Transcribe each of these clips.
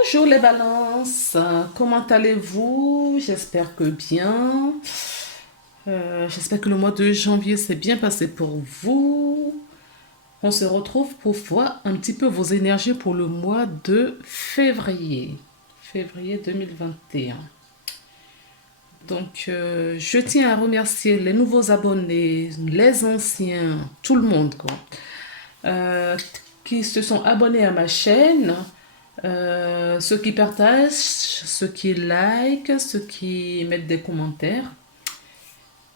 Bonjour les balances, comment allez-vous? J'espère que bien. J'espère que le mois de janvier s'est bien passé pour vous. On se retrouve pour voir un petit peu vos énergies pour le mois de février. Février 2021. Donc, je tiens à remercier les nouveaux abonnés, les anciens, tout le monde, quoi, euh, qui se sont abonnés à ma chaîne. Ceux qui partagent, ceux qui likent, ceux qui mettent des commentaires.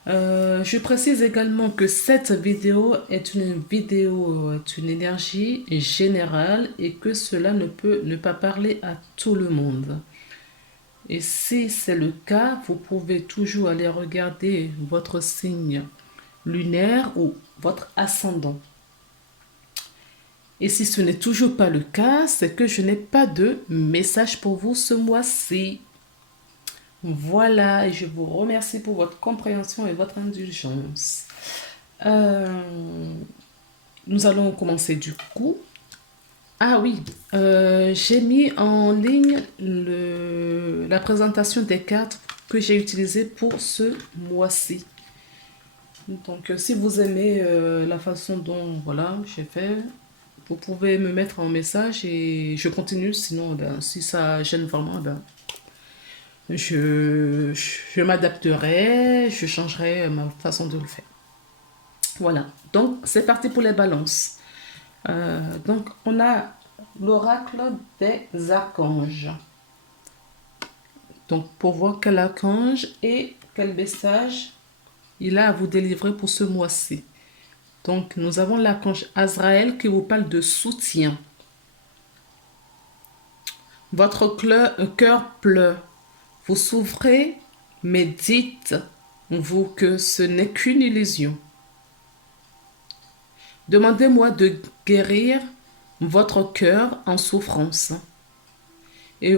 Je précise également que cette vidéo est une énergie générale et que cela ne peut ne pas parler à tout le monde. Et si c'est le cas, vous pouvez toujours aller regarder votre signe lunaire ou votre ascendant. Et si ce n'est toujours pas le cas, c'est que je n'ai pas de message pour vous ce mois-ci. Voilà, et je vous remercie pour votre compréhension et votre indulgence. Euh, Nous allons commencer du coup. Ah oui, j'ai mis en ligne la présentation des cartes que j'ai utilisées pour ce mois-ci. Donc, si vous aimez la façon dont voilà, j'ai fait, vous pouvez me mettre en message et je continue. Sinon, ben, si ça gêne vraiment, ben, je m'adapterai, je changerai ma façon de le faire. Voilà. Donc, c'est parti pour les balances. Donc, on a l'oracle des archanges. Donc, pour voir quel archange et quel message il a à vous délivrer pour ce mois-ci. Donc, nous avons l'archange Azraël qui vous parle de soutien. Votre cœur pleure. Vous souffrez, mais dites-vous que ce n'est qu'une illusion. Demandez-moi de guérir votre cœur en souffrance. Et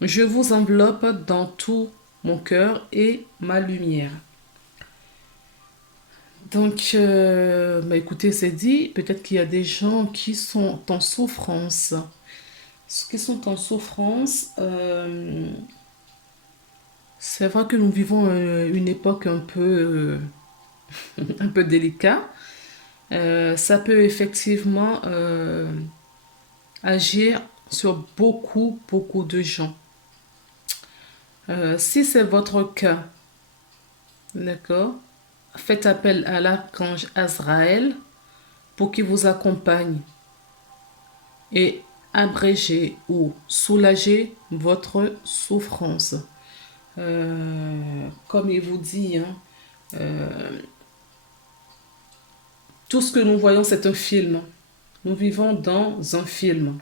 je vous enveloppe dans tout mon cœur et ma lumière. Donc, bah écoutez, c'est dit, peut-être qu'il y a des gens qui sont en souffrance. Ceux qui sont en souffrance, c'est vrai que nous vivons une époque un peu délicate. Ça peut effectivement agir sur beaucoup de gens. Si c'est votre cas, d'accord, faites appel à l'archange Azraël pour qu'il vous accompagne et abréger ou soulager votre souffrance. Comme il vous dit, hein, tout ce que nous voyons, c'est un film. Nous vivons dans un film.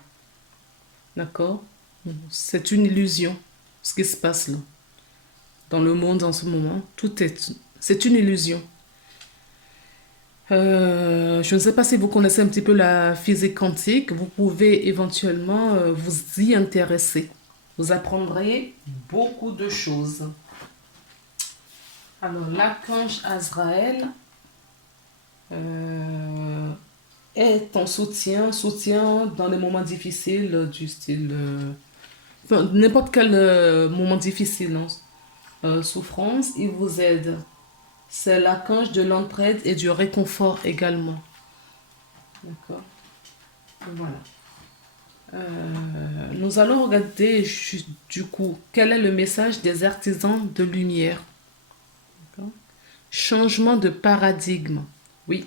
D'accord? C'est une illusion, ce qui se passe là. Dans le monde en ce moment, c'est une illusion. Je ne sais pas si vous connaissez un petit peu la physique quantique. Vous pouvez éventuellement vous y intéresser. Vous apprendrez beaucoup de choses. Alors, l'archange Azraël est en soutien dans les moments difficiles du style... enfin, n'importe quel moment difficile, hein, souffrance, il vous aide. C'est l'archange de l'entraide et du réconfort également. D'accord. Voilà. Nous allons regarder du coup quel est le message des artisans de lumière. D'accord. Changement de paradigme. Oui.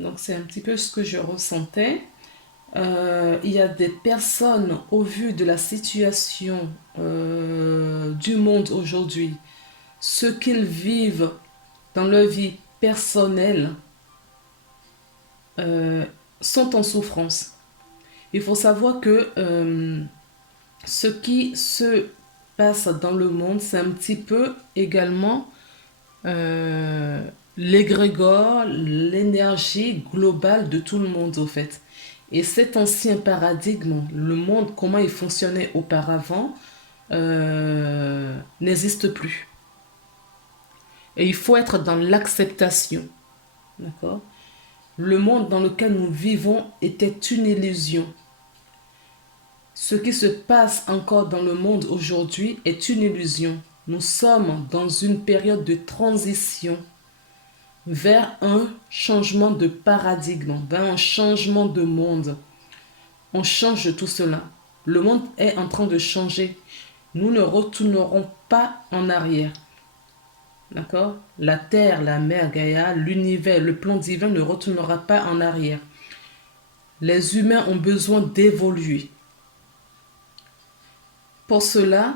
Donc c'est un petit peu ce que je ressentais. Il y a des personnes au vu de la situation du monde aujourd'hui, ce qu'ils vivent dans leur vie personnelle, sont en souffrance. Il faut savoir que ce qui se passe dans le monde, c'est un petit peu également l'égrégore, l'énergie globale de tout le monde, au fait. Et cet ancien paradigme, le monde, comment il fonctionnait auparavant, n'existe plus. Et il faut être dans l'acceptation. D'accord? Le monde dans lequel nous vivons était une illusion. Ce qui se passe encore dans le monde aujourd'hui est une illusion. Nous sommes dans une période de transition vers un changement de paradigme, vers un changement de monde. On change tout cela. Le monde est en train de changer. Nous ne retournerons pas en arrière. D'accord? La terre, la mer, Gaïa, l'univers, le plan divin ne retournera pas en arrière. Les humains ont besoin d'évoluer. Pour cela,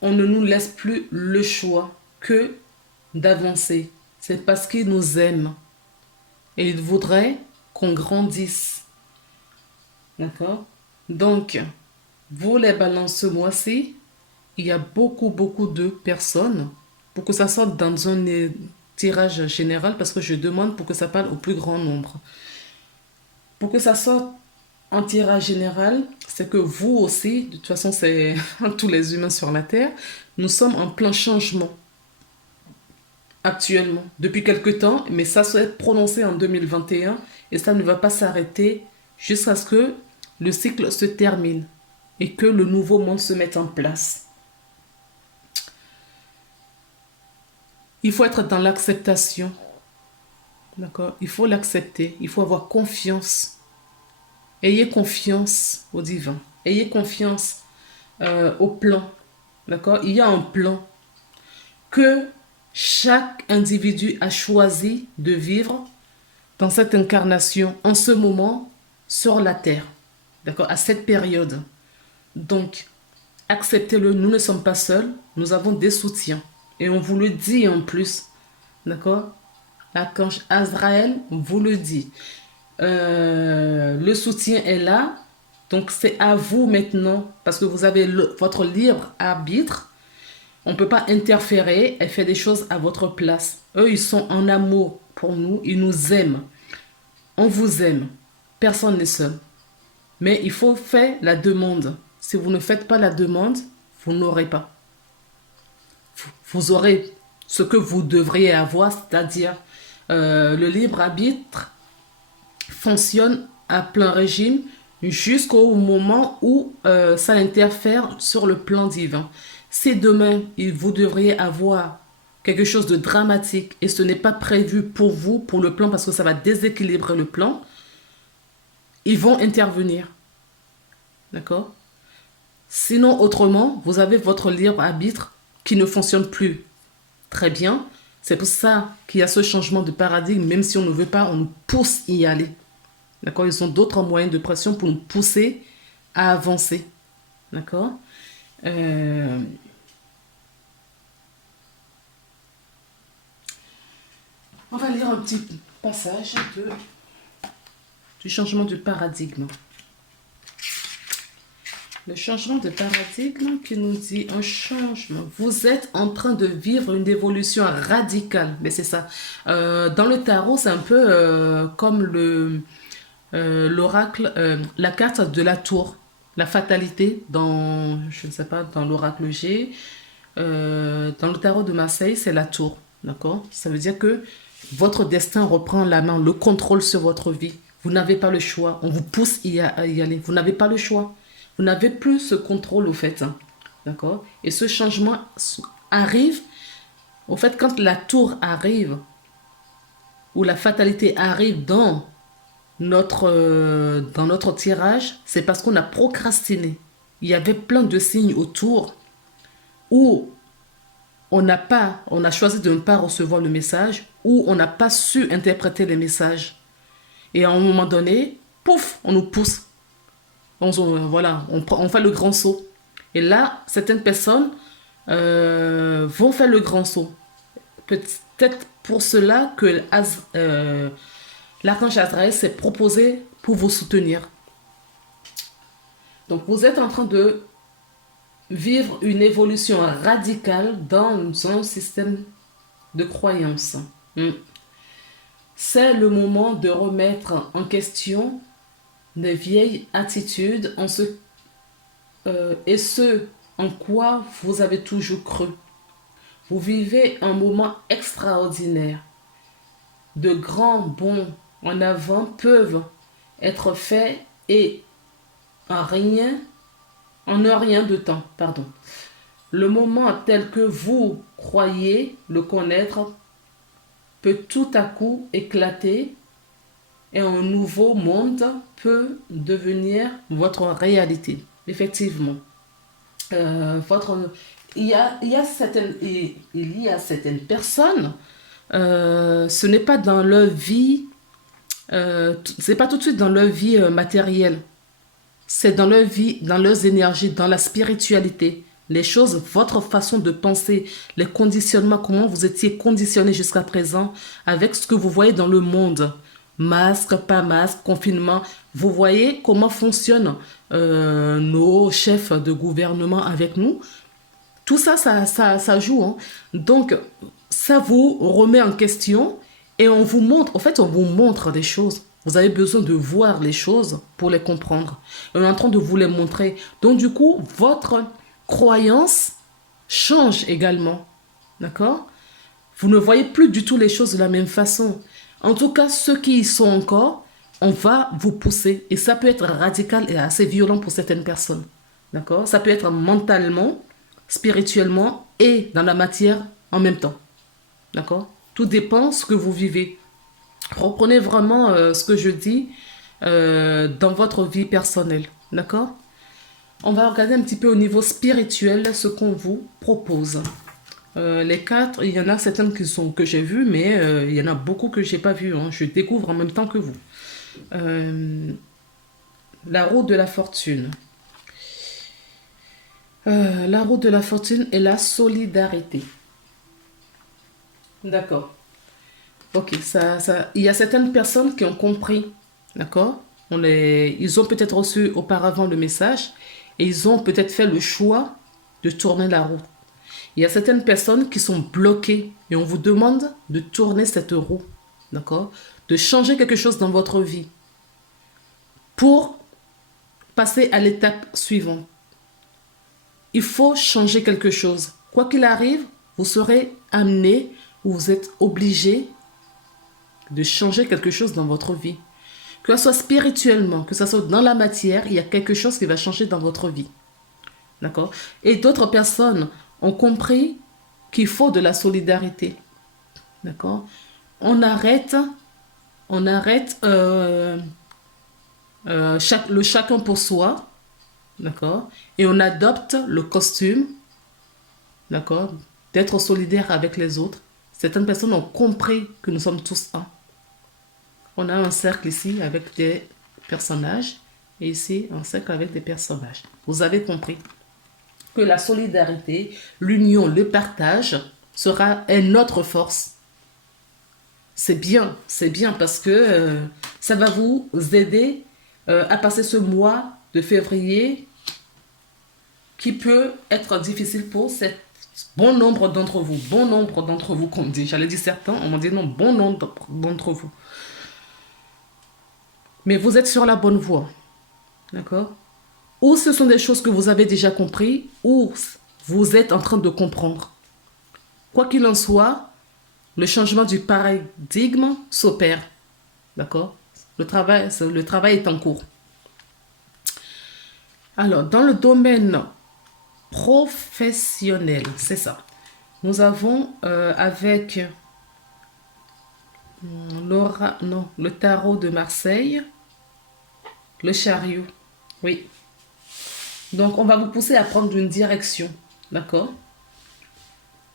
on ne nous laisse plus le choix que d'avancer. C'est parce qu'ils nous aiment. Et ils voudraient qu'on grandisse. D'accord? Donc, vous les balances ce mois-ci, il y a beaucoup de personnes pour que ça sorte dans un tirage général parce que je demande pour que ça parle au plus grand nombre. Pour que ça sorte en tirage général, c'est que vous aussi, de toute façon c'est tous les humains sur la Terre, nous sommes en plein changement actuellement, depuis quelque temps, mais ça va être prononcé en 2021 et ça ne va pas s'arrêter jusqu'à ce que le cycle se termine et que le nouveau monde se mette en place. Il faut être dans l'acceptation. D'accord? Il faut l'accepter. Il faut avoir confiance. Ayez confiance au divin. Ayez confiance au plan. D'accord? Il y a un plan que chaque individu a choisi de vivre dans cette incarnation, en ce moment, sur la Terre. D'accord? À cette période. Donc, acceptez-le. Nous ne sommes pas seuls. Nous avons des soutiens. Et on vous le dit en plus. D'accord? L'archange Azraël vous le dit. Le soutien est là. Donc c'est à vous maintenant. Parce que vous avez votre libre arbitre. On ne peut pas interférer et faire des choses à votre place. Eux, ils sont en amour pour nous. Ils nous aiment. On vous aime. Personne n'est seul. Mais il faut faire la demande. Si vous ne faites pas la demande, vous n'aurez pas. Vous aurez ce que vous devriez avoir, c'est-à-dire le libre arbitre fonctionne à plein régime jusqu'au moment où ça interfère sur le plan divin. Si demain, vous devriez avoir quelque chose de dramatique et ce n'est pas prévu pour vous, pour le plan, parce que ça va déséquilibrer le plan, ils vont intervenir. D'accord? Sinon, autrement, vous avez votre libre arbitre qui ne fonctionne plus très bien. C'est pour ça qu'il y a ce changement de paradigme. Même si on ne veut pas, on nous pousse à y aller. D'accord? Ils ont d'autres moyens de pression pour nous pousser à avancer. D'accord? On va lire un petit passage du changement de paradigme. Le changement de paradigme qui nous dit un changement. Vous êtes en train de vivre une évolution radicale. Mais c'est ça. Dans le tarot, c'est un peu comme l'oracle, la carte de la tour. La fatalité dans, je ne sais pas, dans l'oracle G. Dans le tarot de Marseille, c'est la tour. D'accord? Ça veut dire que votre destin reprend la main, le contrôle sur votre vie. Vous n'avez pas le choix. On vous pousse à y aller. Vous n'avez pas le choix. Vous n'avez plus ce contrôle au fait. D'accord? Et ce changement arrive, au fait, quand la tour arrive, ou la fatalité arrive dans notre tirage, c'est parce qu'on a procrastiné. Il y avait plein de signes autour où on a choisi de ne pas recevoir le message, ou on n'a pas su interpréter les messages. Et à un moment donné, pouf, on nous pousse. Voilà, on fait le grand saut. Et là, certaines personnes vont faire le grand saut. Peut-être pour cela que l'archange Azraël s'est proposé pour vous soutenir. Donc, vous êtes en train de vivre une évolution radicale dans un système de croyance. C'est le moment de remettre en question des vieilles attitudes et ce en quoi vous avez toujours cru. Vous vivez un moment extraordinaire. De grands bonds en avant peuvent être faits et en rien En un rien de temps, pardon. Le moment tel que vous croyez le connaître peut tout à coup éclater et un nouveau monde peut devenir votre réalité. Effectivement. Votre, il y a certaines personnes, ce n'est pas dans leur vie, c'est pas tout de suite dans leur vie matérielle. C'est dans leur vie, dans leurs énergies, dans la spiritualité. Les choses, votre façon de penser, les conditionnements, comment vous étiez conditionné jusqu'à présent avec ce que vous voyez dans le monde. Masque, pas masque, confinement. Vous voyez comment fonctionnent nos chefs de gouvernement avec nous. Tout ça, ça joue. Hein. Donc, ça vous remet en question et on vous montre, en fait, on vous montre des choses. Vous avez besoin de voir les choses pour les comprendre. On est en train de vous les montrer. Donc, du coup, votre croyance change également. D'accord? Vous ne voyez plus du tout les choses de la même façon. En tout cas, ceux qui y sont encore, on va vous pousser. Et ça peut être radical et assez violent pour certaines personnes. D'accord? Ça peut être mentalement, spirituellement et dans la matière en même temps. D'accord? Tout dépend de ce que vous vivez. Reprenez vraiment ce que je dis dans votre vie personnelle. D'accord? On va regarder un petit peu au niveau spirituel ce qu'on vous propose. Les quatre, il y en a certaines que j'ai vues, mais il y en a beaucoup que je n'ai pas vues. Hein. Je découvre en même temps que vous. La roue de la fortune. La roue de la fortune et la solidarité. D'accord. Ok, il y a certaines personnes qui ont compris, d'accord? Ils ont peut-être reçu auparavant le message et ils ont peut-être fait le choix de tourner la roue. Il y a certaines personnes qui sont bloquées et on vous demande de tourner cette roue, d'accord? De changer quelque chose dans votre vie pour passer à l'étape suivante. Il faut changer quelque chose. Quoi qu'il arrive, vous serez amené ou vous êtes obligé de changer quelque chose dans votre vie. Que ce soit spirituellement, que ce soit dans la matière, il y a quelque chose qui va changer dans votre vie. D'accord? Et d'autres personnes ont compris qu'il faut de la solidarité. D'accord? On arrête le chacun pour soi. D'accord? Et on adopte le costume. D'accord? D'être solidaire avec les autres. Certaines personnes ont compris que nous sommes tous un. On a un cercle ici avec des personnages et ici un cercle avec des personnages. Vous avez compris que la solidarité, l'union, le partage est notre force. C'est bien parce que ça va vous aider à passer ce mois de février qui peut être difficile pour bon nombre d'entre vous, comme dit. J'allais dire certains, on m'a dit non, bon nombre d'entre vous. Mais vous êtes sur la bonne voie. D'accord? Ou ce sont des choses que vous avez déjà compris, ou vous êtes en train de comprendre. Quoi qu'il en soit, le changement du paradigme s'opère. D'accord? Le travail est en cours. Alors, dans le domaine professionnel, c'est ça. Nous avons avec le tarot de Marseille, le chariot. Oui. Donc, on va vous pousser à prendre une direction. D'accord?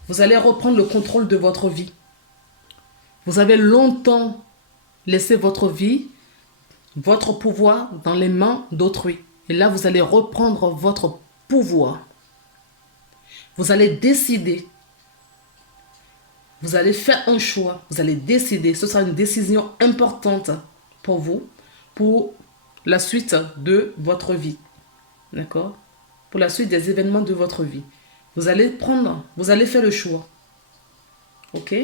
Vous allez reprendre le contrôle de votre vie. Vous avez longtemps laissé votre vie, votre pouvoir dans les mains d'autrui. Et là, vous allez reprendre votre pouvoir. Vous allez décider. Vous allez faire un choix. Vous allez décider. Ce sera une décision importante pour vous, pour la suite de votre vie. D'accord? Pour la suite des événements de votre vie. Vous allez faire le choix. Ok?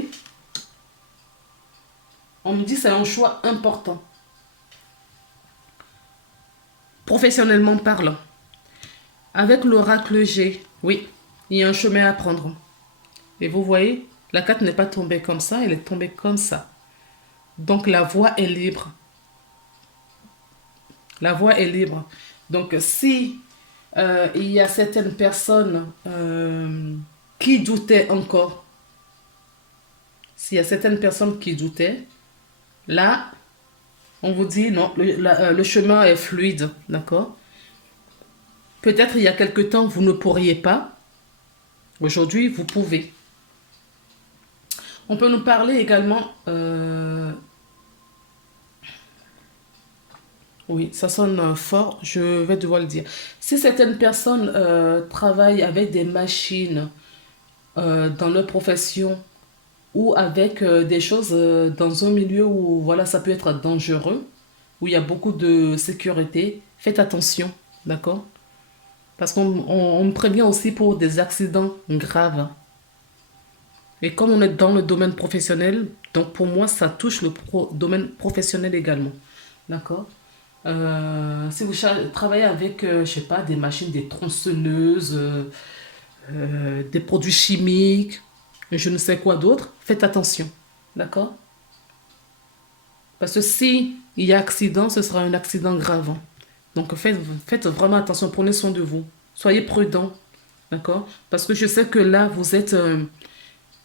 On me dit que c'est un choix important. Professionnellement parlant. Avec l'oracle G, oui, il y a un chemin à prendre. Et vous voyez, la carte n'est pas tombée comme ça, elle est tombée comme ça. Donc la voie est libre. La voie est libre. Donc si Il y a certaines personnes qui doutaient encore. S'il y a certaines personnes qui doutaient, là, on vous dit non, le chemin est fluide, d'accord? Peut-être il y a quelque temps, vous ne pourriez pas. Aujourd'hui, vous pouvez. On peut nous parler également... oui, ça sonne fort, je vais devoir le dire. Si certaines personnes travaillent avec des machines dans leur profession ou avec des choses dans un milieu où voilà, ça peut être dangereux, où il y a beaucoup de sécurité, faites attention, d'accord? Parce qu'on me prévient aussi pour des accidents graves. Et comme on est dans le domaine professionnel, donc pour moi, ça touche le domaine professionnel également. D'accord? Si vous travaillez avec, je sais pas, des machines, des tronçonneuses, des produits chimiques, je ne sais quoi d'autre, faites attention. D'accord? Parce que si il y a accident, ce sera un accident grave. Donc faites vraiment attention, prenez soin de vous. Soyez prudent. D'accord? Parce que je sais que là, vous êtes...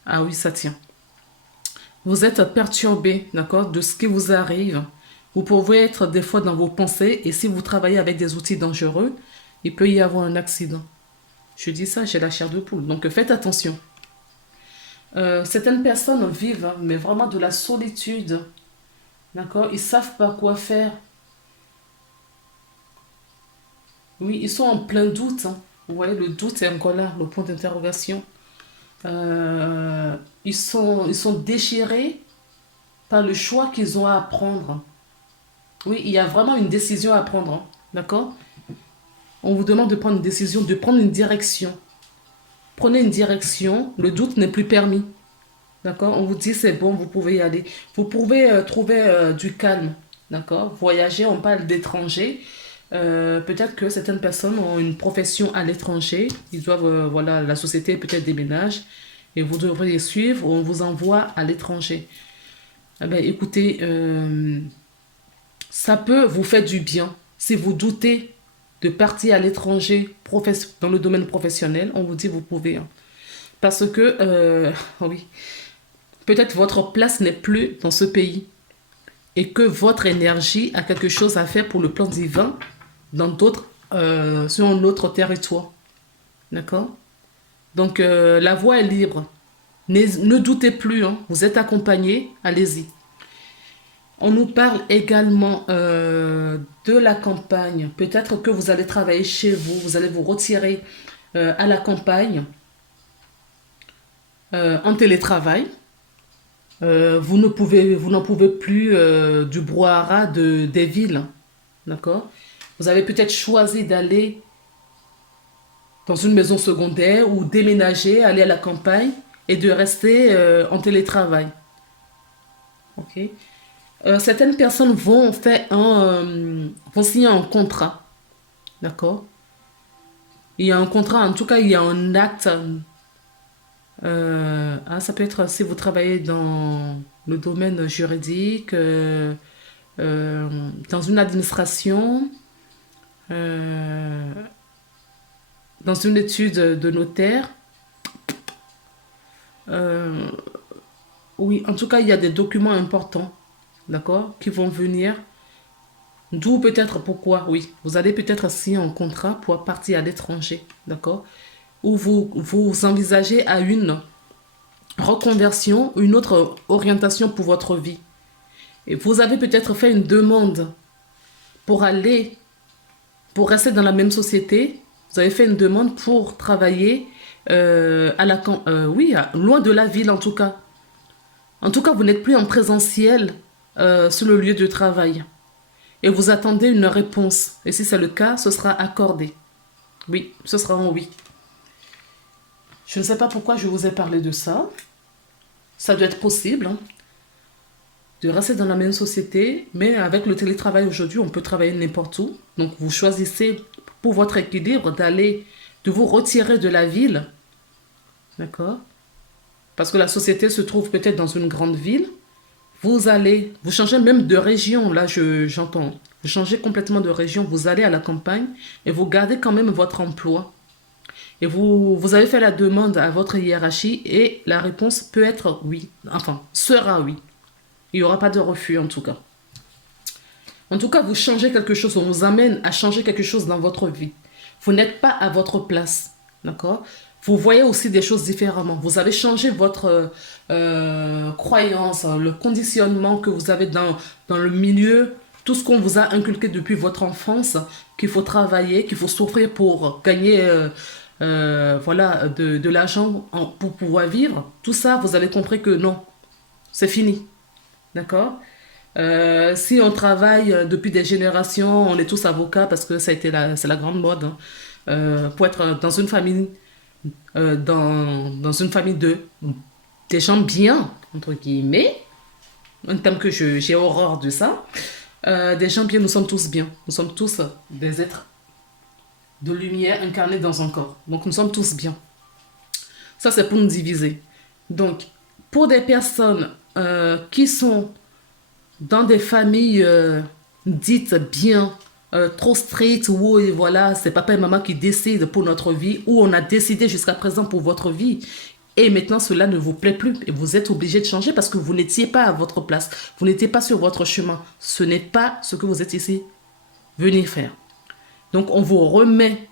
ah oui, ça tient. Vous êtes perturbé, d'accord, de ce qui vous arrive. Vous pouvez être des fois dans vos pensées et si vous travaillez avec des outils dangereux, il peut y avoir un accident. Je dis ça, j'ai la chair de poule. Donc faites attention. Certaines personnes vivent, mais vraiment de la solitude. D'accord? Ils savent pas quoi faire. Oui, ils sont en plein doute, hein. Vous voyez, le doute est encore là, le point d'interrogation. Ils sont déchirés par le choix qu'ils ont à prendre. Oui, il y a vraiment une décision à prendre, hein. D'accord? On vous demande de prendre une décision, de prendre une direction. Prenez une direction, le doute n'est plus permis. D'accord? On vous dit c'est bon, vous pouvez y aller. Vous pouvez trouver du calme. D'accord? Voyager, on parle d'étrangers. Peut-être que certaines personnes ont une profession à l'étranger. Ils doivent, voilà, la société peut-être déménage et vous devrez les suivre ou on vous envoie à l'étranger. Eh ben, écoutez, ça peut vous faire du bien. Si vous doutez de partir à l'étranger dans le domaine professionnel, on vous dit vous pouvez, hein. Parce que, oui, peut-être votre place n'est plus dans ce pays et que votre énergie a quelque chose à faire pour le plan divin sur un autre territoire. D'accord? Donc, la voie est libre. Ne doutez plus, hein, vous êtes accompagné, allez-y. On nous parle également de la campagne. Peut-être que vous allez travailler chez vous, vous allez vous retirer à la campagne en télétravail. Vous n'en pouvez plus du brouhaha des villes. D'accord? Vous avez peut-être choisi d'aller dans une maison secondaire ou déménager, aller à la campagne et de rester en télétravail. Ok? Certaines personnes vont signer un contrat. D'accord? Il y a un contrat, en tout cas, il y a un acte. Ça peut être si vous travaillez dans le domaine juridique, dans une administration, dans une étude de notaire. Oui, en tout cas, il y a des documents importants, d'accord, qui vont venir. D'où peut-être pourquoi, oui, vous allez peut-être signer un contrat pour partir à l'étranger, d'accord, ou vous envisagez à une reconversion, une autre orientation pour votre vie. Et vous avez peut-être fait une demande pour rester dans la même société. Vous avez fait une demande pour travailler loin de la ville en tout cas. En tout cas, vous n'êtes plus en présentiel sur le lieu de travail. Et vous attendez une réponse. Et si c'est le cas, ce sera accordé. Oui, ce sera un oui. Je ne sais pas pourquoi je vous ai parlé de ça. Ça doit être possible, hein, de rester dans la même société, mais avec le télétravail aujourd'hui, on peut travailler n'importe où. Donc, vous choisissez pour votre équilibre de vous retirer de la ville. D'accord? Parce que la société se trouve peut-être dans une grande ville. vous changez même de région, là j'entends. Vous changez complètement de région, vous allez à la campagne et vous gardez quand même votre emploi. Et vous avez fait la demande à votre hiérarchie et la réponse peut être oui, enfin, sera oui. Il n'y aura pas de refus en tout cas. En tout cas, vous changez quelque chose, on vous amène à changer quelque chose dans votre vie. Vous n'êtes pas à votre place, d'accord? Vous voyez aussi des choses différemment. Vous avez changé votre croyance, le conditionnement que vous avez dans le milieu, tout ce qu'on vous a inculqué depuis votre enfance, qu'il faut travailler, qu'il faut souffrir pour gagner voilà, de l'argent pour pouvoir vivre. Tout ça, vous avez compris que non, c'est fini, d'accord? Si on travaille depuis des générations, on est tous avocats parce que ça a été c'est la grande mode, hein. Pour être dans une famille, dans une famille de des gens bien, entre guillemets, un terme que j'ai horreur de ça, des gens bien, nous sommes tous bien. Nous sommes tous des êtres de lumière incarnés dans un corps. Donc nous sommes tous bien. Ça, c'est pour nous diviser. Donc, pour des personnes qui sont dans des familles dites bien, trop strictes, où et voilà, c'est papa et maman qui décident pour notre vie, où on a décidé jusqu'à présent pour votre vie, et maintenant cela ne vous plaît plus, et vous êtes obligé de changer parce que vous n'étiez pas à votre place, vous n'étiez pas sur votre chemin, ce n'est pas ce que vous êtes ici venir faire. Donc on vous remet,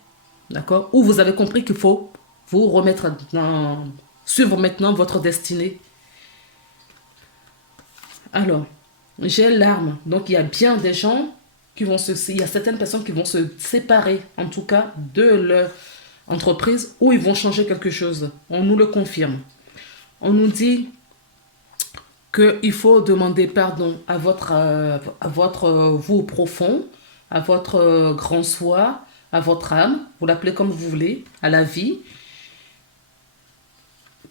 d'accord, ou vous avez compris qu'il faut vous remettre suivre maintenant votre destinée. Alors, j'ai l'arme. Donc, il y a bien des gens qui vont il y a certaines personnes qui vont se séparer, en tout cas, de leur entreprise où ils vont changer quelque chose. On nous le confirme. On nous dit qu'il faut demander pardon à votre vous profond, à votre grand soi, à votre âme, vous l'appelez comme vous voulez, à la vie,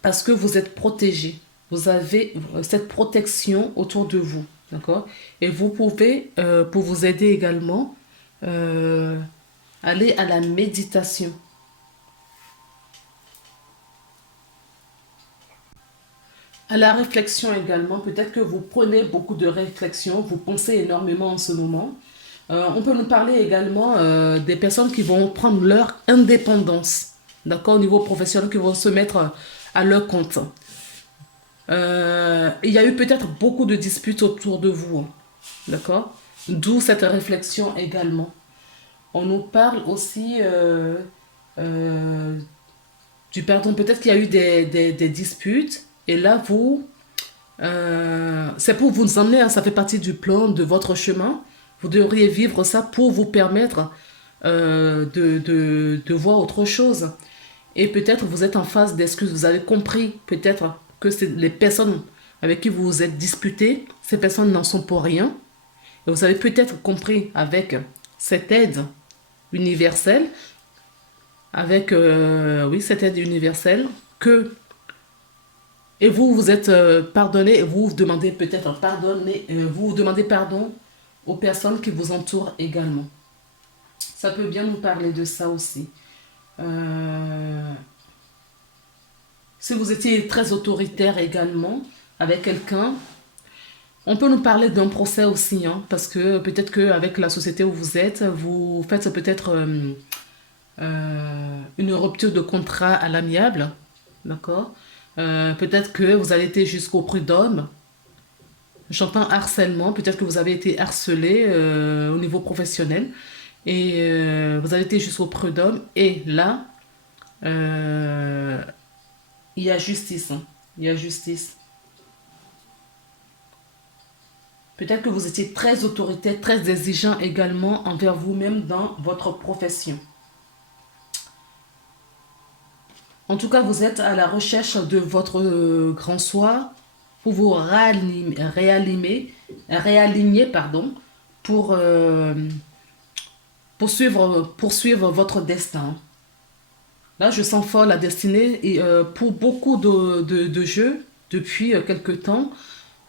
parce que vous êtes protégé. Vous avez cette protection autour de vous. D'accord? Et vous pouvez, pour vous aider également, aller à la méditation. À la réflexion également, peut-être que vous prenez beaucoup de réflexion, vous pensez énormément en ce moment. On peut nous parler également des personnes qui vont prendre leur indépendance, d'accord, au niveau professionnel, qui vont se mettre à leur compte. Il y a eu peut-être beaucoup de disputes autour de vous, hein, d'accord? D'où cette réflexion également. On nous parle aussi euh, du pardon. Peut-être qu'il y a eu des disputes et là, c'est pour vous emmener, hein, ça fait partie du plan de votre chemin. Vous devriez vivre ça pour vous permettre de voir autre chose. Et peut-être vous êtes en phase d'excuses. Vous avez compris peut-être que les personnes avec qui vous vous êtes disputés, ces personnes n'en sont pour rien. Et vous avez peut-être compris avec cette aide universelle, avec oui, cette aide universelle, que et vous vous êtes pardonné, et vous vous demandez peut-être pardonner, vous vous demandez pardon aux personnes qui vous entourent également. Ça peut bien nous parler de ça aussi. Euh, Si vous étiez très autoritaire également avec quelqu'un, on peut nous parler d'un procès aussi, hein, parce que peut-être qu'avec la société où vous faites peut-être une rupture de contrat à l'amiable, d'accord? Peut-être que vous avez été jusqu'au prud'homme. J'entends harcèlement, peut-être que vous avez été harcelé au niveau professionnel et vous avez été jusqu'au prud'homme et là, euh, il y a justice, hein. Il y a justice. Peut-être que vous étiez très autoritaire, très exigeant également envers vous-même dans votre profession. En tout cas, vous êtes à la recherche de votre grand soi pour vous réaligner, pardon, pour poursuivre votre destin. Là, je sens fort la destinée et pour beaucoup de jeux, depuis quelque temps,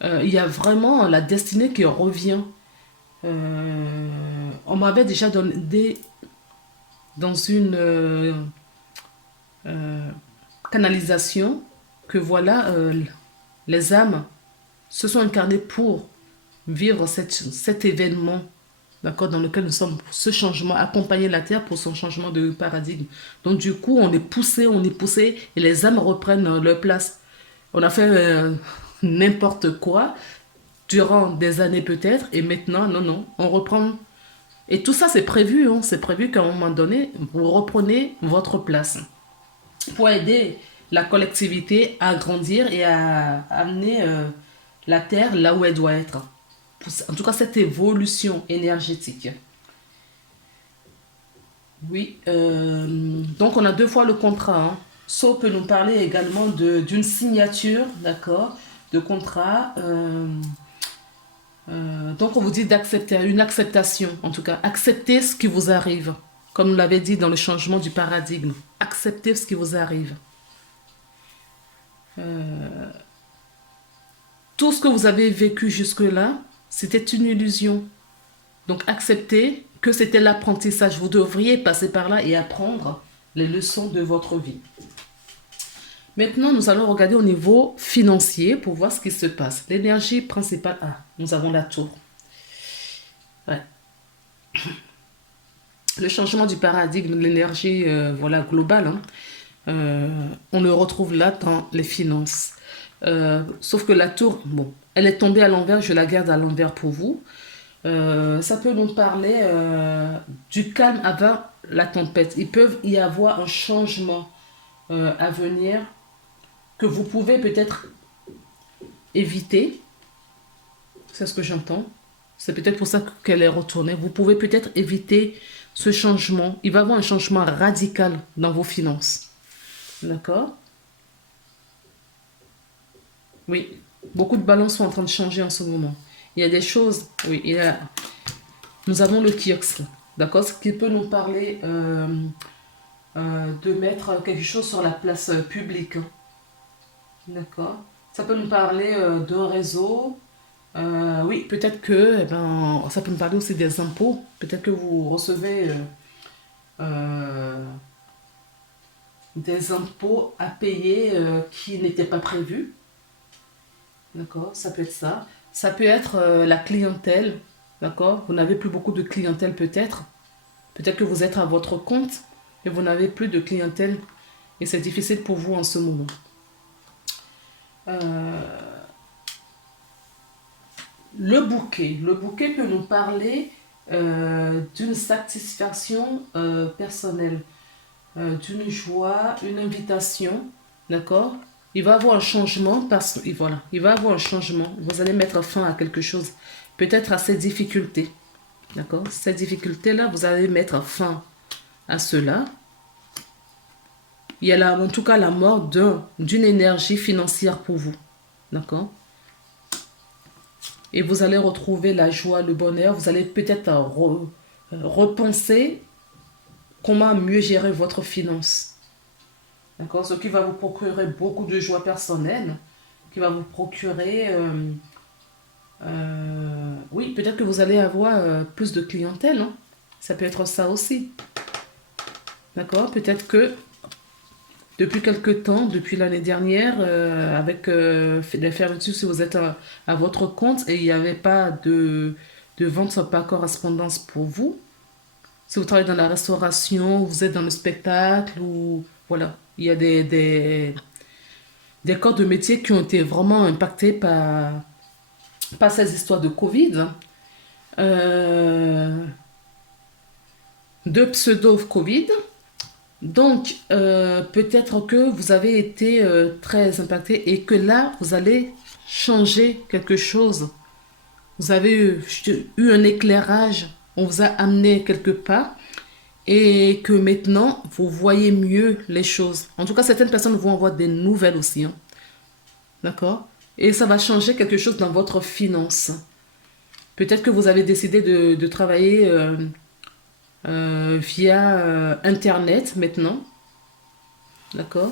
il y a vraiment la destinée qui revient. On m'avait déjà donné dans une canalisation que voilà, les âmes se sont incarnés pour vivre cet événement, d'accord, dans lequel nous sommes, pour ce changement, accompagner la Terre pour son changement de paradigme. Donc du coup, on est poussé, et les âmes reprennent leur place. On a fait n'importe quoi durant des années peut-être, et maintenant, non, non, on reprend. Et tout ça, c'est prévu, hein, c'est prévu qu'à un moment donné, vous reprenez votre place pour aider la collectivité à grandir et à amener la Terre là où elle doit être. En tout cas, cette évolution énergétique. Oui, donc on a deux fois le contrat. Hein. So peut nous parler également d'une signature, d'accord, de contrat. Donc on vous dit d'accepter, une acceptation, en tout cas, accepter ce qui vous arrive, comme on l'avait dit dans le changement du paradigme. Accepter ce qui vous arrive. Tout ce que vous avez vécu jusque-là, c'était une illusion. Donc acceptez que c'était l'apprentissage. Vous devriez passer par là et apprendre les leçons de votre vie. Maintenant, nous allons regarder au niveau financier pour voir ce qui se passe. L'énergie principale. Ah, nous avons la tour. Ouais. Le changement du paradigme de l'énergie voilà, globale, hein, on le retrouve là dans les finances. Sauf que la tour, bon, elle est tombée à l'envers, je la garde à l'envers pour vous. Ça peut nous parler du calme avant la tempête. Il peut y avoir un changement à venir que vous pouvez peut-être éviter. C'est ce que j'entends. C'est peut-être pour ça qu'elle est retournée. Vous pouvez peut-être éviter ce changement. Il va y avoir un changement radical dans vos finances. D'accord? Oui. Beaucoup de balances sont en train de changer en ce moment. Il y a des choses... Oui, nous avons le kiosque. D'accord? Ce qui peut nous parler de mettre quelque chose sur la place publique. Hein. D'accord. Ça peut nous parler d'un réseau. Oui, peut-être que ça peut nous parler aussi des impôts. Peut-être que vous recevez des impôts à payer qui n'étaient pas prévus. D'accord, ça peut être ça. Ça peut être la clientèle. D'accord, vous n'avez plus beaucoup de clientèle peut-être. Peut-être que vous êtes à votre compte et vous n'avez plus de clientèle et c'est difficile pour vous en ce moment. Le bouquet peut nous parler d'une satisfaction personnelle, d'une joie, une invitation, d'accord? Il va y avoir un changement parce que voilà, il va y avoir un changement. Vous allez mettre fin à quelque chose, peut-être à ces difficultés, d'accord? Ces difficultés-là, vous allez mettre fin à cela. Il y a là, en tout cas la mort d'une énergie financière pour vous, d'accord? Et vous allez retrouver la joie, le bonheur. Vous allez peut-être repenser comment mieux gérer votre finance. D'accord? Ce qui va vous procurer beaucoup de joie personnelle, qui va vous procurer... oui, peut-être que vous allez avoir plus de clientèle. Hein? Ça peut être ça aussi. D'accord? Peut-être que depuis quelque temps, depuis l'année dernière, avec les fermetures, si vous êtes à votre compte et il n'y avait pas de vente par correspondance pour vous, si vous travaillez dans la restauration, vous êtes dans le spectacle, ou voilà, il y a des corps de métier qui ont été vraiment impactés par ces histoires de Covid, de pseudo-Covid. Donc, peut-être que vous avez été très impacté et que là, vous allez changer quelque chose. Vous avez eu un éclairage, on vous a amené quelque part et que maintenant, vous voyez mieux les choses. En tout cas, certaines personnes vont avoir des nouvelles aussi. Hein. D'accord? Et ça va changer quelque chose dans votre finance. Peut-être que vous avez décidé de travailler... via Internet maintenant. D'accord?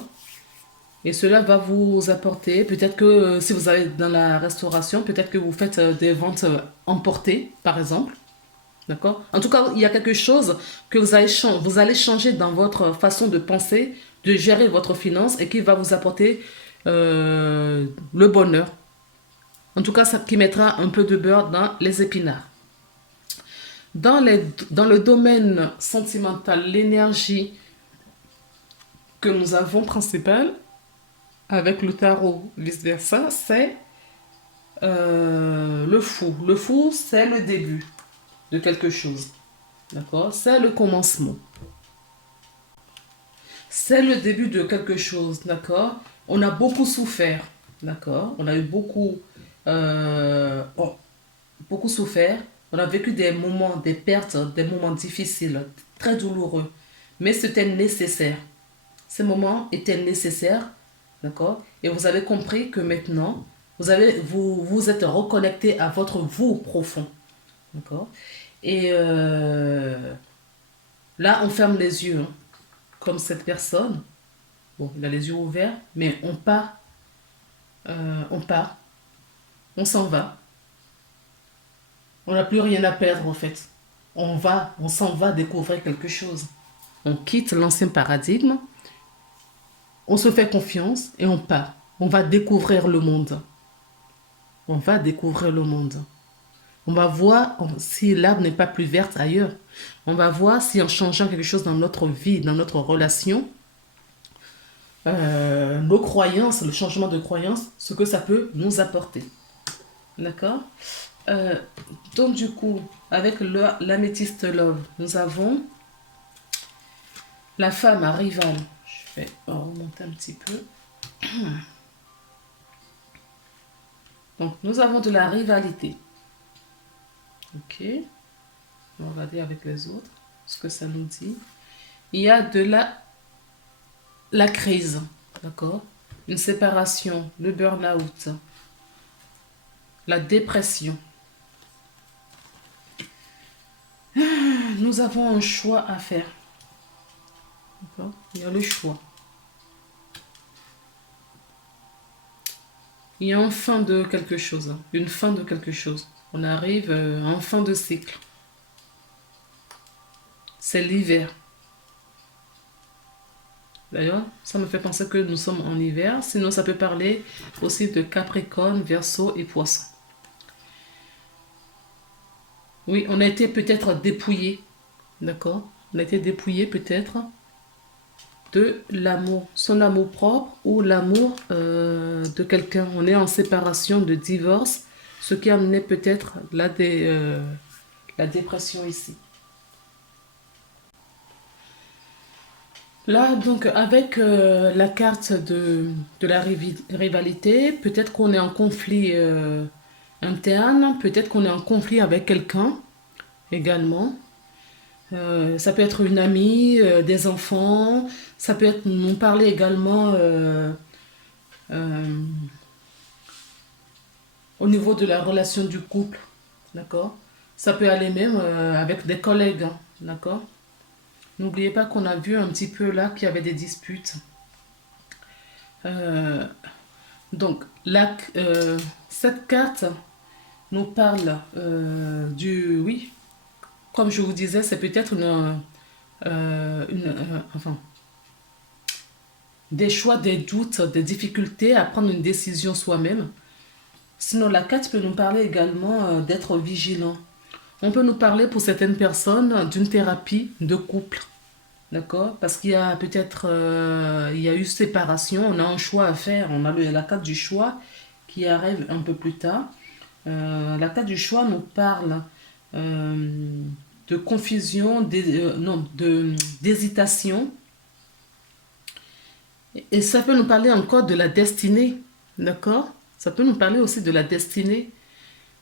Et cela va vous apporter, peut-être que si vous allez dans la restauration, peut-être que vous faites des ventes emportées, par exemple. D'accord? En tout cas, il y a quelque chose que vous allez changer dans votre façon de penser, de gérer votre finance et qui va vous apporter le bonheur. En tout cas, ça qui mettra un peu de beurre dans les épinards. Dans le domaine sentimental, l'énergie que nous avons principale, avec le tarot, vice-versa, c'est le fou. Le fou, c'est le début de quelque chose. D'accord? C'est le commencement. C'est le début de quelque chose. D'accord? On a beaucoup souffert. D'accord? On a eu beaucoup souffert. On a vécu des moments, des pertes, des moments difficiles, très douloureux. Mais c'était nécessaire. Ces moments étaient nécessaires, d'accord? Et vous avez compris que maintenant, vous êtes reconnecté à votre vous profond, d'accord? Et là, on ferme les yeux, hein, comme cette personne. Bon, il a les yeux ouverts, mais on part, on s'en va. On n'a plus rien à perdre en fait. On s'en va découvrir quelque chose. On quitte l'ancien paradigme, on se fait confiance et on part. On va découvrir le monde. On va découvrir le monde. On va voir si l'arbre n'est pas plus verte ailleurs. On va voir si en changeant quelque chose dans notre vie, dans notre relation, nos croyances, le changement de croyances, ce que ça peut nous apporter. D'accord? Euh, donc du coup, avec l'améthyste love, nous avons la femme à rivale. Je vais remonter un petit peu. Donc nous avons de la rivalité. Ok. On va regarder avec les autres ce que ça nous dit. Il y a de la crise, d'accord? Une séparation, le burn-out, la dépression. Nous avons un choix à faire. D'accord? Il y a le choix. Il y a une fin de quelque chose. Hein. Une fin de quelque chose. On arrive en fin de cycle. C'est l'hiver. D'ailleurs, ça me fait penser que nous sommes en hiver. Sinon, ça peut parler aussi de Capricorne, Verseau et Poisson. Oui, on a été peut-être dépouillé. D'accord? On a été dépouillé peut-être de l'amour, son amour propre ou l'amour de quelqu'un. On est en séparation, de divorce, ce qui a amené peut-être la dépression ici. Là, donc, avec la carte de la rivalité, peut-être qu'on est en conflit interne, peut-être qu'on est en conflit avec quelqu'un également. Ça peut être une amie, des enfants, ça peut être nous parler également euh, au niveau de la relation du couple, d'accord? Ça peut aller même avec des collègues, hein, d'accord? N'oubliez pas qu'on a vu un petit peu là qu'il y avait des disputes. Euh, donc, cette carte nous parle oui, comme je vous disais, c'est peut-être enfin, des choix, des doutes, des difficultés à prendre une décision soi-même. Sinon, la carte peut nous parler également d'être vigilant. On peut nous parler pour certaines personnes d'une thérapie de couple, d'accord? Parce qu'il y a peut-être, il y a eu séparation, on a un choix à faire, on a la carte du choix qui arrive un peu plus tard. La carte du choix nous parle de confusion, non, d'hésitation. Et ça peut nous parler encore de la destinée, d'accord? Ça peut nous parler aussi de la destinée.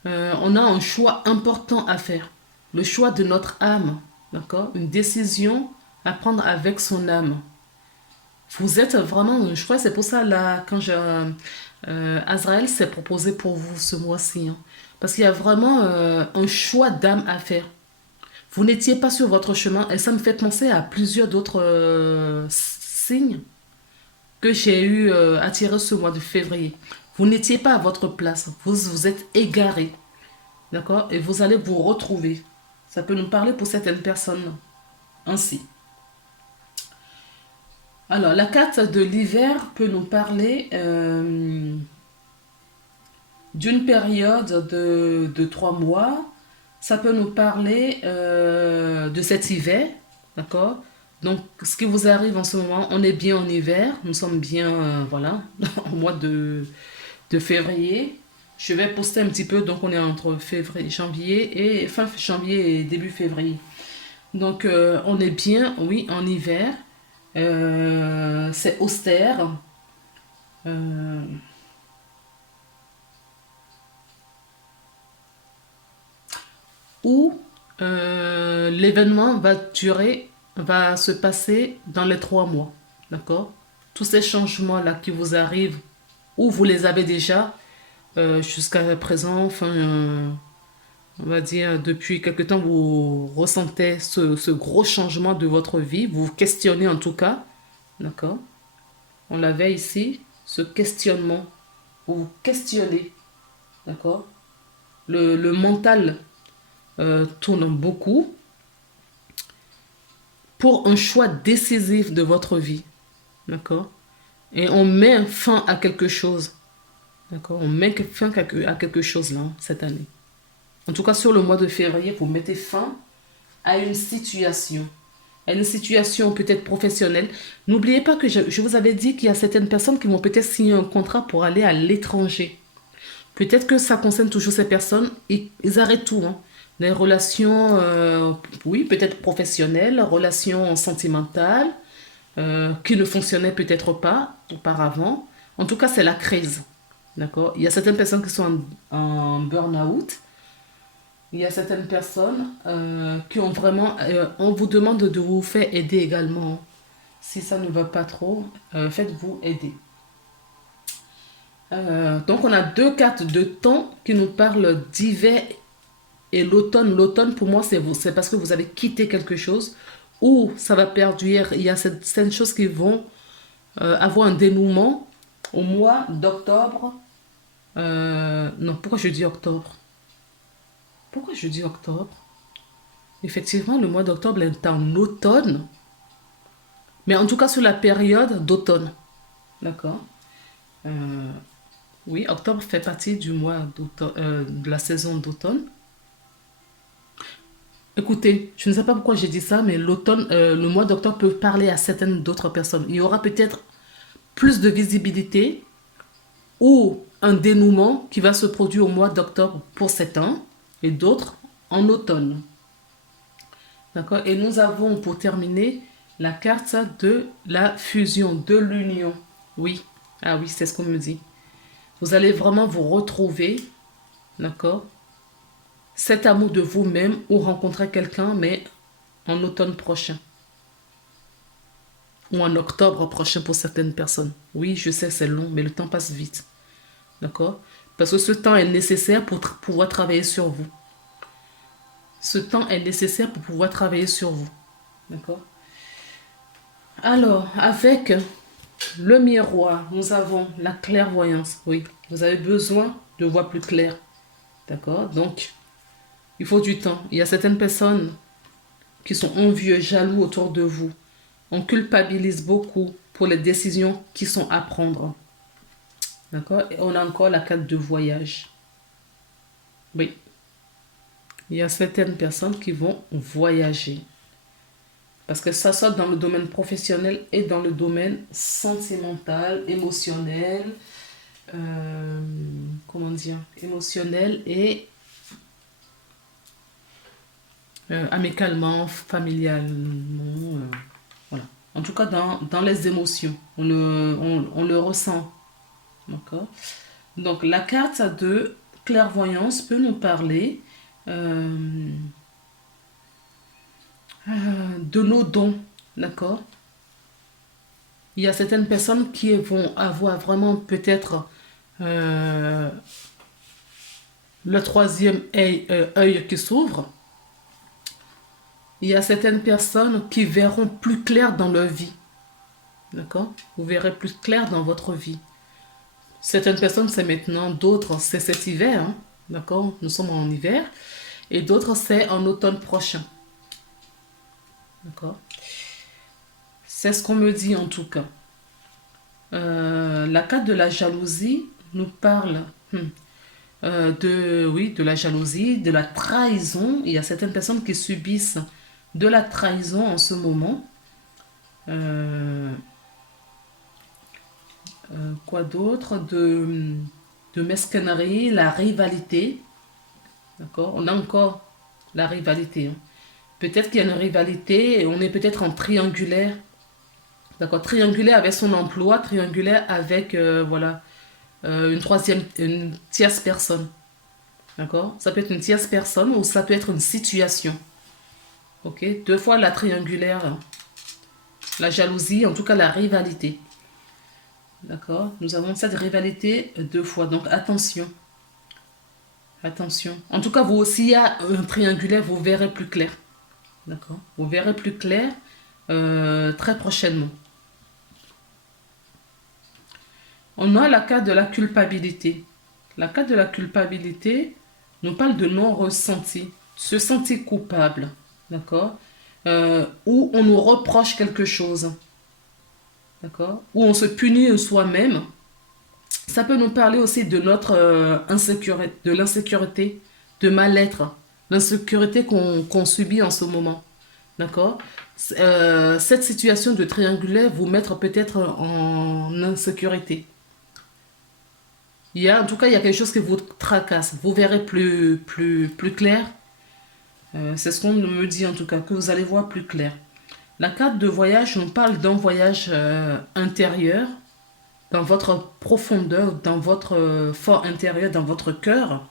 On a un choix important à faire, le choix de notre âme, d'accord? Une décision à prendre avec son âme. Vous êtes vraiment, je crois que c'est pour ça là, quand Azraël s'est proposé pour vous ce mois-ci, hein. Parce qu'il y a vraiment un choix d'âme à faire. Vous n'étiez pas sur votre chemin et ça me fait penser à plusieurs d'autres signes que j'ai eu à tirer ce mois de février. Vous n'étiez pas à votre place, vous vous êtes égaré, d'accord? Et vous allez vous retrouver. Ça peut nous parler pour certaines personnes ainsi. Alors, la carte de l'hiver peut nous parler d'une période de 3 mois. Ça peut nous parler de cet hiver, d'accord? Donc, ce qui vous arrive en ce moment, on est bien en hiver, nous sommes bien, voilà, au mois de février. Je vais poster un petit peu, donc on est entre février, janvier et fin janvier et début février. Donc, on est bien, oui, en hiver. C'est austère. Euh, où l'événement va se passer dans les 3 mois. D'accord? Tous ces changements-là qui vous arrivent, ou vous les avez déjà jusqu'à présent, enfin, on va dire, depuis quelque temps, vous ressentez ce gros changement de votre vie, vous vous questionnez en tout cas. D'accord? On l'avait ici, ce questionnement. Vous vous questionnez. D'accord? Le mental tourne beaucoup pour un choix décisif de votre vie. D'accord? Et on met fin à quelque chose. D'accord? On met fin à quelque chose là, cette année. En tout cas, sur le mois de février, vous mettez fin à une situation. À une situation peut-être professionnelle. N'oubliez pas que je vous avais dit qu'il y a certaines personnes qui vont peut-être signer un contrat pour aller à l'étranger. Peut-être que ça concerne toujours ces personnes. Ils arrêtent tout, hein. Les relations, oui, peut-être professionnelles, relations sentimentales, qui ne fonctionnaient peut-être pas auparavant. En tout cas, c'est la crise. D'accord? Il y a certaines personnes qui sont en burn-out. Il y a certaines personnes qui ont vraiment... on vous demande de vous faire aider également. Si ça ne va pas trop, faites-vous aider. Donc, on a deux cartes de temps qui nous parlent d'hiver et l'automne. L'automne, pour moi, c'est parce que vous avez quitté quelque chose ou ça va perdurer. Il y a certaines choses qui vont avoir un dénouement au mois d'octobre. Non, pourquoi je dis octobre? Pourquoi je dis octobre? Effectivement, le mois d'octobre est en automne, mais en tout cas sur la période d'automne. D'accord? Euh, oui, octobre fait partie du mois d'automne, de la saison d'automne. Écoutez, je ne sais pas pourquoi j'ai dit ça, mais l'automne, le mois d'octobre peut parler à certaines d'autres personnes. Il y aura peut-être plus de visibilité ou un dénouement qui va se produire au mois d'octobre pour certains et d'autres en automne. D'accord? Et nous avons pour terminer la carte de la fusion, de l'union. Oui, ah oui, c'est ce qu'on me dit. Vous allez vraiment vous retrouver, d'accord? Cet amour de vous-même ou rencontrer quelqu'un, mais en automne prochain. Ou en octobre prochain pour certaines personnes. Oui, je sais, c'est long, mais le temps passe vite. D'accord? Parce que ce temps est nécessaire pour pouvoir travailler sur vous. Ce temps est nécessaire pour pouvoir travailler sur vous. D'accord? Alors, avec le miroir, nous avons la clairvoyance. Oui, vous avez besoin de voir plus clair. D'accord? Donc, il faut du temps. Il y a certaines personnes qui sont envieux, jaloux autour de vous. On culpabilise beaucoup pour les décisions qui sont à prendre. D'accord? Et on a encore la carte de voyage. Oui. Il y a certaines personnes qui vont voyager. Parce que ça soit dans le domaine professionnel et dans le domaine sentimental, émotionnel, comment dire, émotionnel et amicalement, familialement, voilà. En tout cas, dans les émotions, on le ressent. D'accord? Donc, la carte de clairvoyance peut nous parler euh, de nos dons. D'accord? Il y a certaines personnes qui vont avoir vraiment peut-être euh, le troisième œil qui s'ouvre. Il y a certaines personnes qui verront plus clair dans leur vie. D'accord? Vous verrez plus clair dans votre vie. Certaines personnes, c'est maintenant, d'autres, c'est cet hiver. Hein? D'accord? Nous sommes en hiver. Et d'autres, c'est en automne prochain. D'accord? C'est ce qu'on me dit en tout cas. La carte de la jalousie nous parle oui, de la jalousie, de la trahison. Il y a certaines personnes qui subissent de la trahison en ce moment. Euh, quoi d'autre? De mesquinerie, la rivalité. D'accord? On a encore la rivalité. Hein. Peut-être qu'il y a une rivalité et on est peut-être en triangulaire. D'accord? Triangulaire avec son emploi, triangulaire avec, voilà, une tierce personne. D'accord? Ça peut être une tierce personne ou ça peut être une situation. Ok? Deux fois la triangulaire, hein. La jalousie, en tout cas la rivalité. D'accord? Nous avons cette rivalité deux fois. Donc attention. Attention. En tout cas, vous aussi, il y a un triangulaire, vous verrez plus clair. D'accord? Vous verrez plus clair très prochainement. On a la carte de la culpabilité. La carte de la culpabilité nous parle de non-ressenti, se sentir coupable, d'accord? Où on nous reproche quelque chose, d'accord? Où on se punit soi-même. Ça peut nous parler aussi de notre insécurité, de l'insécurité, de mal-être, l'insécurité qu'on subit en ce moment, d'accord? Cette situation de triangulaire vous mettre peut-être en insécurité. En tout cas, il y a quelque chose qui vous tracasse. Vous verrez plus clair. C'est ce qu'on me dit en tout cas, que vous allez voir plus clair. La carte de voyage, on parle d'un voyage intérieur, dans votre profondeur, dans votre fort intérieur, dans votre cœur.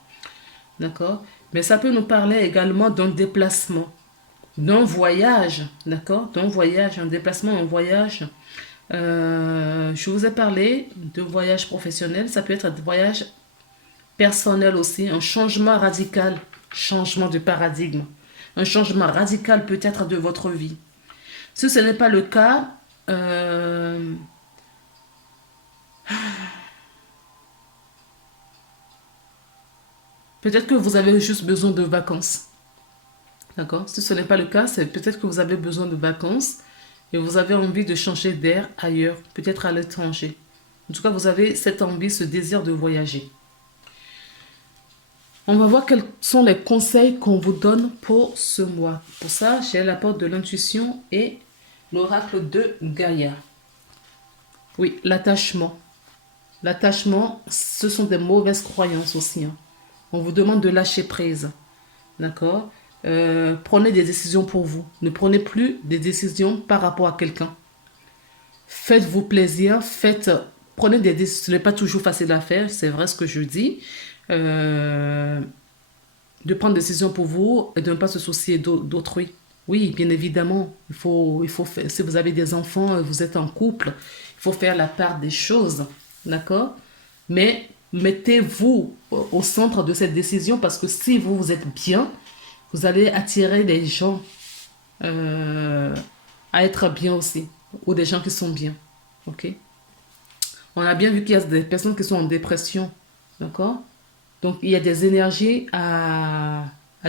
D'accord? Mais ça peut nous parler également d'un déplacement, d'un voyage. D'accord? D'un voyage, un déplacement, un voyage. Je vous ai parlé de voyage professionnel, ça peut être un voyage personnel aussi, un changement radical, changement de paradigme, un changement radical peut-être de votre vie. Si ce n'est pas le cas, peut-être que vous avez juste besoin de vacances. D'accord? Si ce n'est pas le cas, c'est peut-être que vous avez besoin de vacances et vous avez envie de changer d'air ailleurs, peut-être à l'étranger. En tout cas, vous avez cette envie, ce désir de voyager. On va voir quels sont les conseils qu'on vous donne pour ce mois. Pour ça, j'ai la porte de l'intuition et l'oracle de Gaïa. Oui, l'attachement. L'attachement, ce sont des mauvaises croyances aussi. Hein. On vous demande de lâcher prise. D'accord? Prenez des décisions pour vous. Ne prenez plus des décisions par rapport à quelqu'un. Faites-vous plaisir. Prenez des décisions. Ce n'est pas toujours facile à faire, c'est vrai ce que je dis. De prendre des décisions pour vous et de ne pas se soucier d'autrui. Oui, bien évidemment, il faut faire, si vous avez des enfants, vous êtes en couple, il faut faire la part des choses, d'accord? Mais mettez-vous au centre de cette décision parce que si vous êtes bien, vous allez attirer des gens à être bien aussi, ou des gens qui sont bien, ok? On a bien vu qu'il y a des personnes qui sont en dépression, d'accord? Donc, il y a des énergies à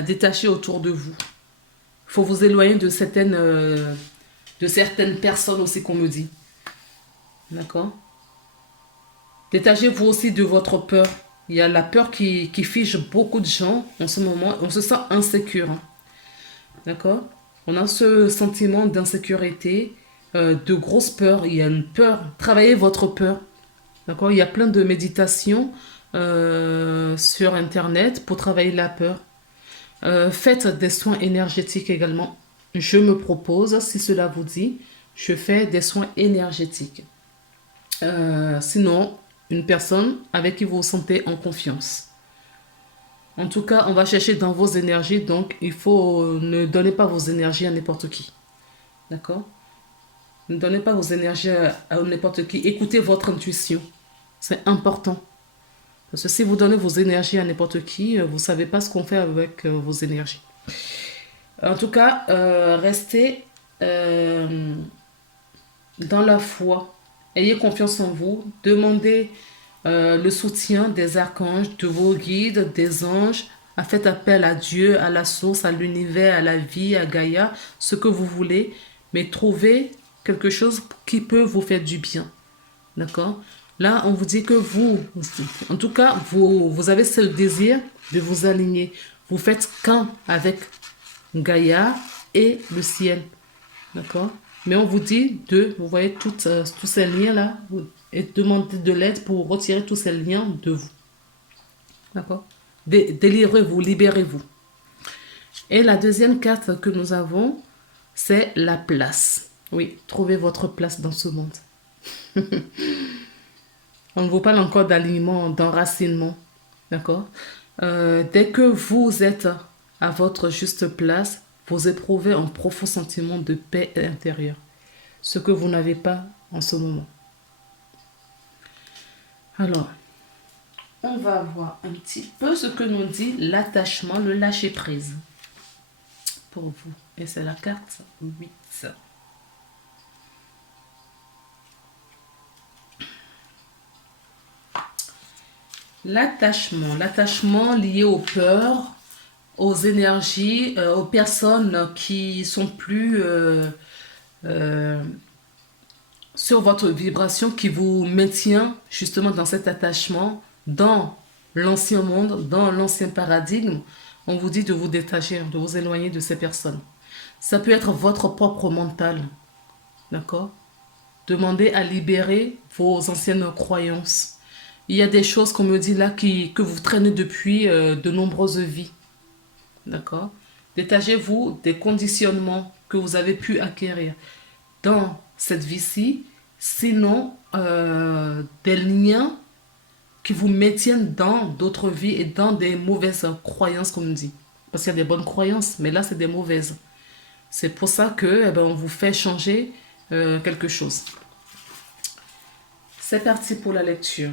détacher autour de vous. Il faut vous éloigner de certaines personnes aussi qu'on me dit. D'accord? Détachez-vous aussi de votre peur. Il y a la peur qui fige beaucoup de gens en ce moment. On se sent insécure. Hein. D'accord? On a ce sentiment d'insécurité, de grosse peur. Il y a une peur. Travaillez votre peur. D'accord? Il y a plein de méditations sur Internet pour travailler la peur. Faites des soins énergétiques également. Je me propose, si cela vous dit, je fais des soins énergétiques. Sinon, une personne avec qui vous vous sentez en confiance. En tout cas, on va chercher dans vos énergies, donc il faut ne donnez pas vos énergies à n'importe qui. D'accord? Ne donnez pas vos énergies à n'importe qui. Écoutez votre intuition. C'est important. Parce que si vous donnez vos énergies à n'importe qui, vous ne savez pas ce qu'on fait avec vos énergies. En tout cas, restez dans la foi. Ayez confiance en vous. Demandez le soutien des archanges, de vos guides, des anges. Faites appel à Dieu, à la source, à l'univers, à la vie, à Gaïa, ce que vous voulez. Mais trouvez quelque chose qui peut vous faire du bien. D'accord? Là, on vous dit que vous, en tout cas, vous avez ce désir de vous aligner. Vous faites qu'un avec Gaïa et le ciel. D'accord? Mais on vous dit vous voyez tous ces liens-là, et demandez de l'aide pour retirer tous ces liens de vous. D'accord? Délivrez-vous, libérez-vous. Et la deuxième carte que nous avons, c'est la place. Oui, trouvez votre place dans ce monde. On vous parle encore d'alignement, d'enracinement. D'accord? Dès que vous êtes à votre juste place, vous éprouvez un profond sentiment de paix intérieure. Ce que vous n'avez pas en ce moment. Alors, on va voir un petit peu ce que nous dit l'attachement, le lâcher-prise pour vous. Et c'est la carte 8. L'attachement lié aux peurs, aux énergies, aux personnes qui sont plus sur votre vibration, qui vous maintient justement dans cet attachement, dans l'ancien monde, dans l'ancien paradigme. On vous dit de vous détacher, de vous éloigner de ces personnes. Ça peut être votre propre mental, d'accord? Demandez à libérer vos anciennes croyances. Il y a des choses qu'on me dit là que vous traînez depuis de nombreuses vies. D'accord? Détachez-vous des conditionnements que vous avez pu acquérir dans cette vie-ci, sinon des liens qui vous maintiennent dans d'autres vies et dans des mauvaises croyances, comme on dit. Parce qu'il y a des bonnes croyances, mais là, c'est des mauvaises. C'est pour ça que on vous fait changer quelque chose. C'est parti pour la lecture.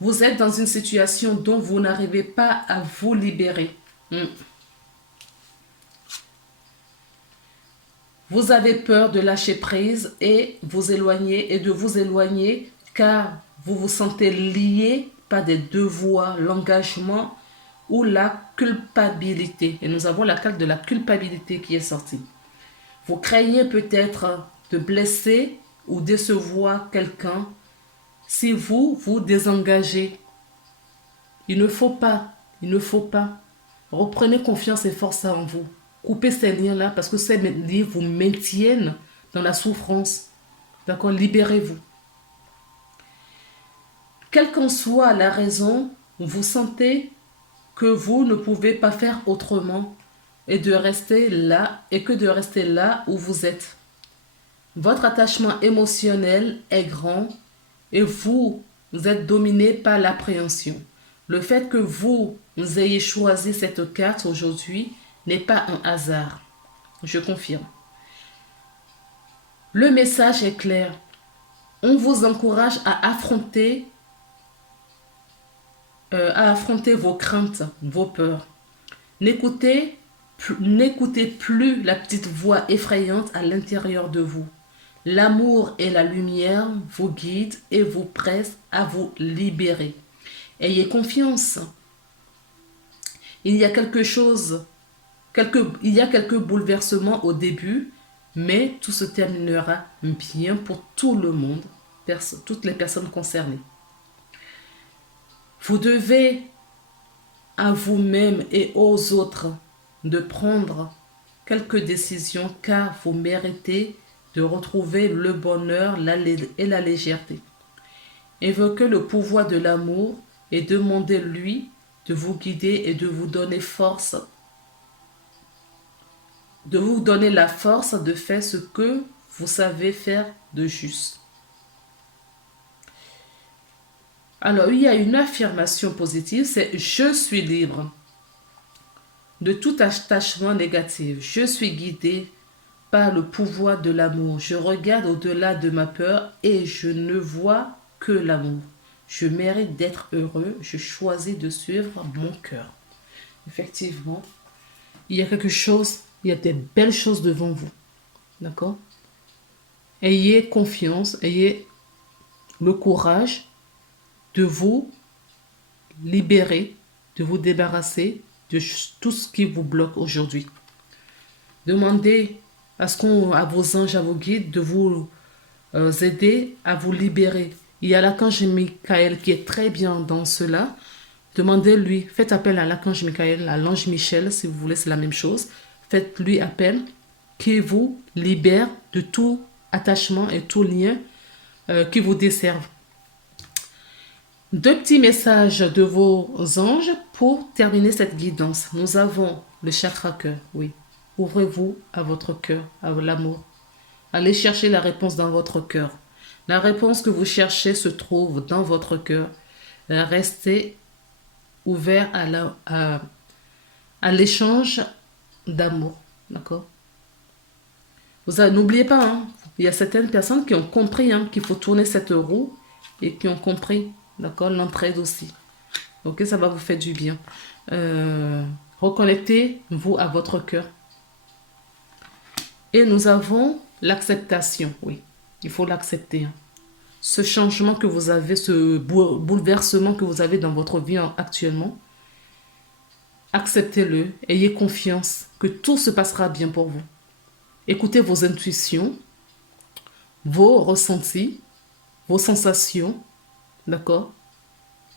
Vous êtes dans une situation dont vous n'arrivez pas à vous libérer. Vous avez peur de lâcher prise et de vous éloigner car vous vous sentez lié par des devoirs, l'engagement ou la culpabilité. Et nous avons la carte de la culpabilité qui est sortie. Vous craignez peut-être de blesser ou décevoir quelqu'un si vous vous désengagez. Il ne faut pas. Reprenez confiance et force en vous. Coupez ces liens-là parce que ces liens vous maintiennent dans la souffrance. D'accord? Libérez-vous. Quelle qu'en soit la raison, vous sentez que vous ne pouvez pas faire autrement et de rester là où vous êtes. Votre attachement émotionnel est grand et vous êtes dominé par l'appréhension. Le fait que vous ayez choisi cette carte aujourd'hui n'est pas un hasard. Je confirme. Le message est clair. On vous encourage à affronter vos craintes, vos peurs. N'écoutez plus la petite voix effrayante à l'intérieur de vous. L'amour et la lumière vous guident et vous pressent à vous libérer. Ayez confiance. Il y a quelques bouleversements au début, mais tout se terminera bien pour tout le monde, toutes les personnes concernées. Vous devez à vous-même et aux autres de prendre quelques décisions car vous méritez de retrouver le bonheur et la légèreté. Invoquez le pouvoir de l'amour et demandez-lui de vous guider et de vous donner la force de faire ce que vous savez faire de juste. Alors, il y a une affirmation positive, c'est « Je suis libre de tout attachement négatif. Je suis guidé par le pouvoir de l'amour. Je regarde au-delà de ma peur et je ne vois que l'amour. Je mérite d'être heureux. Je choisis de suivre mon cœur. » Effectivement, il y a des belles choses devant vous. D'accord? Ayez confiance, ayez le courage de vous libérer, de vous débarrasser de tout ce qui vous bloque aujourd'hui. Demandez à vos anges, à vos guides de vous aider à vous libérer Il y a l'archange Michael qui est très bien dans cela. Demandez-lui, faites appel à l'archange Michael, à l'ange Michel, si vous voulez, c'est la même chose. Faites-lui appel qui vous libère de tout attachement et tout lien qui vous desservent. 2 petits messages de vos anges pour terminer cette guidance. Nous avons le chakra cœur, oui. Ouvrez-vous à votre cœur, à l'amour. Allez chercher la réponse dans votre cœur. La réponse que vous cherchez se trouve dans votre cœur. Restez ouvert à l'échange d'amour. D'accord? N'oubliez pas, hein, il y a certaines personnes qui ont compris qu'il faut tourner cette roue et qui ont compris, d'accord, l'entraide aussi. Ok, ça va vous faire du bien. Reconnectez-vous à votre cœur. Et nous avons l'acceptation, oui. Il faut l'accepter. Ce changement que vous avez, ce bouleversement que vous avez dans votre vie actuellement, acceptez-le. Ayez confiance que tout se passera bien pour vous. Écoutez vos intuitions, vos ressentis, vos sensations, d'accord?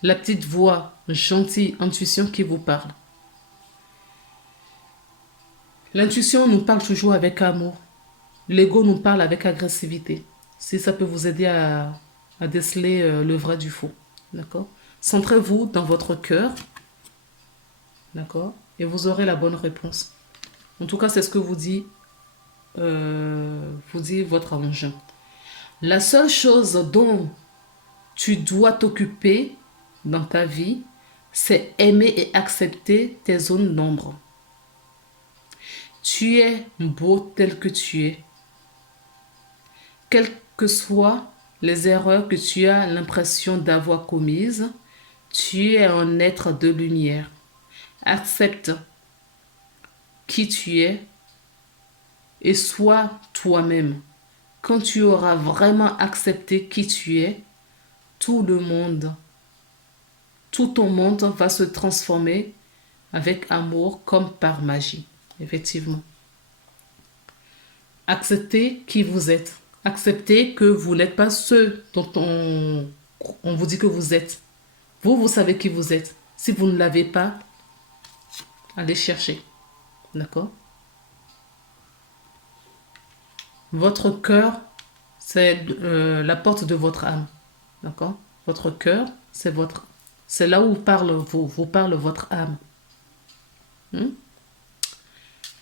La petite voix gentille, intuition qui vous parle. L'intuition nous parle toujours avec amour. L'ego nous parle avec agressivité. Si ça peut vous aider à déceler le vrai du faux. D'accord? Centrez-vous dans votre cœur. D'accord? Et vous aurez la bonne réponse. En tout cas, c'est ce que vous dit votre ange. La seule chose dont tu dois t'occuper dans ta vie, c'est aimer et accepter tes zones d'ombre. Tu es beau tel que tu es. Quelles que soient les erreurs que tu as l'impression d'avoir commises, tu es un être de lumière. Accepte qui tu es et sois toi-même. Quand tu auras vraiment accepté qui tu es, tout ton monde va se transformer avec amour comme par magie. Effectivement. Acceptez qui vous êtes. Acceptez que vous n'êtes pas ceux dont on vous dit que vous êtes. Vous savez qui vous êtes. Si vous ne l'avez pas, allez chercher. D'accord? Votre cœur, c'est la porte de votre âme. D'accord? Votre cœur, c'est là où vous parle votre âme.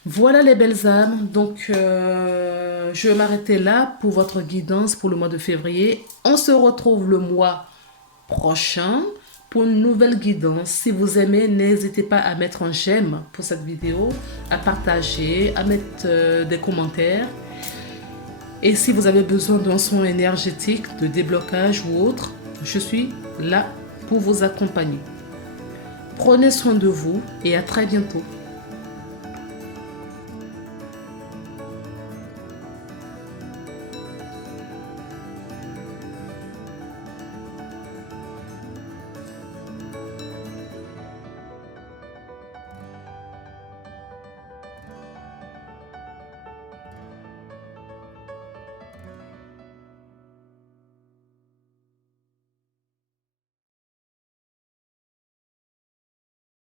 Voilà les belles âmes. Donc, je vais m'arrêter là pour votre guidance pour le mois de février. On se retrouve le mois prochain pour une nouvelle guidance. Si vous aimez, n'hésitez pas à mettre un j'aime pour cette vidéo, à partager, à mettre des commentaires. Et si vous avez besoin d'un son énergétique, de déblocage ou autre, je suis là pour vous accompagner. Prenez soin de vous et à très bientôt.